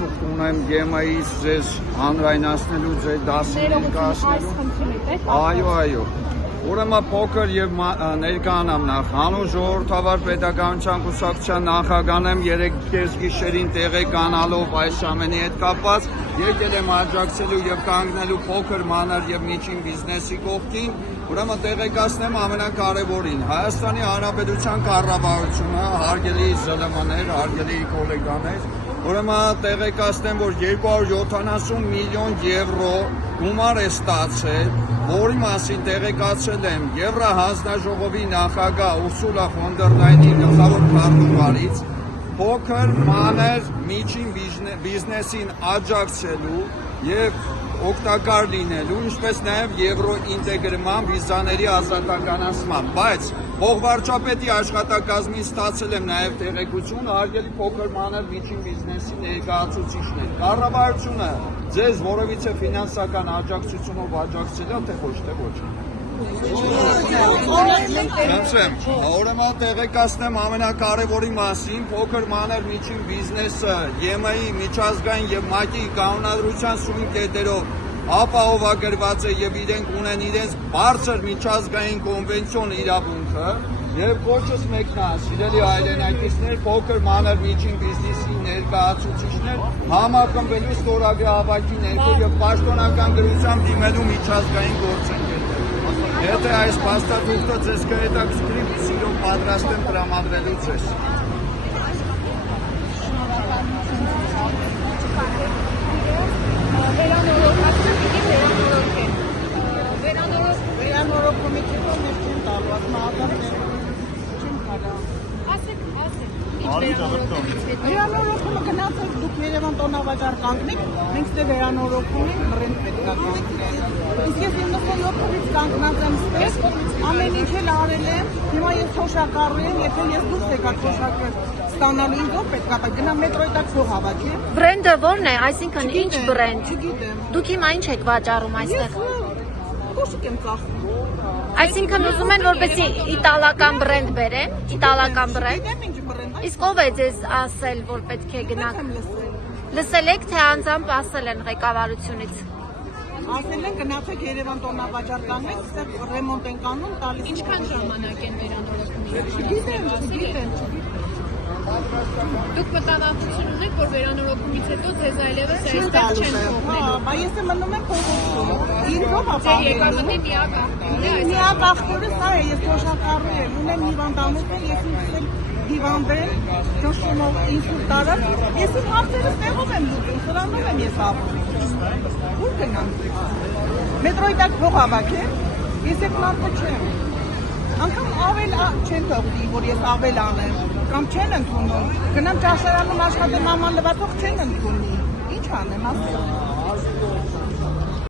թուղթ ունեմ ԵՄ-ից ձեզ հանրայնացնելու, ձեր դասը ներկայացնելու։ Այո։ Ուրեմն փոքր եւ ներկանամ նախ հանուն ժողովրդավար պետականության կուսակցության նախագահն եմ 3 գիշերին տեղեկանալով այս ամենի հետ կապված եկել եմ աջակցելու եւ կանգնելու փոքր մանր եւ միջին բիզնեսի կողքին ուրեմն տեղեկացնեմ ամենակարևորին Հայաստանի Հանրապետության կառավարությունը հարգելի ԶԼՄ-ներ, հարգելի գոլեգաներ ուրեմն տեղեկացնեմ որ 270 միլիոն եվրո գումար է ստացել որի մասին տեղեկացել եմ Եվրահանձնաժողովի նախագահ Ուրսուլա ֆոն դեր Լայնի գլխավոր քարտուղարից փոքր մանր միջին բիզնեսին աջակցելու եւ օգտակար լինելու, ինչպես նաև եվրո ինտեգրման վիզաների ազատականացման, բայց ողվարչապետի աշխատակազմին ստացել եմ նաև տեղեկություն հարգելի փոքր մանր միջին բիզնեսի ներկայացուցիչներ։ Կառավարությունը ձեզ որևիցե ֆինանսական աջակցությունով աջակցել է, թե ոչ, Ուրեմն տեղեկացնեմ ամենակարևորի մասին փոքր մանր միջին բիզնեսը ԵՄ-ի միջազգային եւ ՄԱԿ-ի կանոնադրության սույն կետերով ապահովագրված է եւ իրենք ունեն իրենց բարձր միջազգային կոնվենցիոն իրավունքը եւ ոչս մեկնա սիրելի հայրենակիցներ փոքր մանր միջին բիզնեսի ներկայացուցիչներ համախմբելու ստորագրի հավաքի ներքո եւ պաշտոնական գրությամբ դիմելու միջազգային գործընկերներ Եթե այս փաստաթուղթը ձեզ կհետաքրքրի, սիրով պատրաստ եմ տրամադրելու ձեզ։ Վերանորոգումը գնացեք դուք Երևան տոնավաճառ կանգնեք, մենք ստե վերանորոգում ենք բրենդ պետք է կանգնենք։ Իսկ ես 97-ից կանգնած եմ ստես, ամեն ինչ էլ արել եմ, հիմա ես թոշակառու եմ, եթե ես դուրս եկա թոշակը ստանալու ինձ ով պետք է գնա մետրոյի տակ փող հավաքեմ։ Բրենդը ո՞րն է, այսինքն ինչ բրենդ։ Չգիտեմ։ Դուք հիմա ինչ եք վաճառում այստեղ։ Կոշիկ եմ ծախսում։ Այսինքն ուզում են որպեսզի իտալական բրենդ բերեն, իտալական բրենդ։ Գիտեմ ինչ բրենդ է։ Իսկ ով է ձեզ ասել, որ պետք է գնաք։ Լսել եք, թե անձամբ ասել են ղեկավարությունից։ Ասել են գնացեք Երևան տոնավաճառ կանգնեք, ստեղ ռեմոնտ են կանում, տալիս։ Ինչքան ժամանակ են վերանորոգումից։ Չգիտեմ։ Դուք մտավախություն ունեք, որ վերանորոգումից հետո ձեզ այլևս այստեղ չեն թողնելու։ Բա ես մնում եմ փողոցում։ Ինքով Ձեր եկամտի միակ աղբյուրը այս միակ աղբյուրը սա է, ես թոշակառու եմ, ունեմ հիվանդանոց եմ, ես ինքս հիվանդել, ճնշումով ինսուլտ արել, ես իմ հարցերը ստեղով եմ լուծում, սրանով եմ ես ապրում։ Ուր գնամ։ Մետրոյի տակ փող հավաքեմ, ես այդ մարդը չեմ։ Անգամ ավել չեն թողնի, որ ես ավել անեմ, կամ չեն ընդունում, գնամ ճաշարանում աշխատեմ աման լվացող չեն ընդունի, ինչ անեմ, ասում։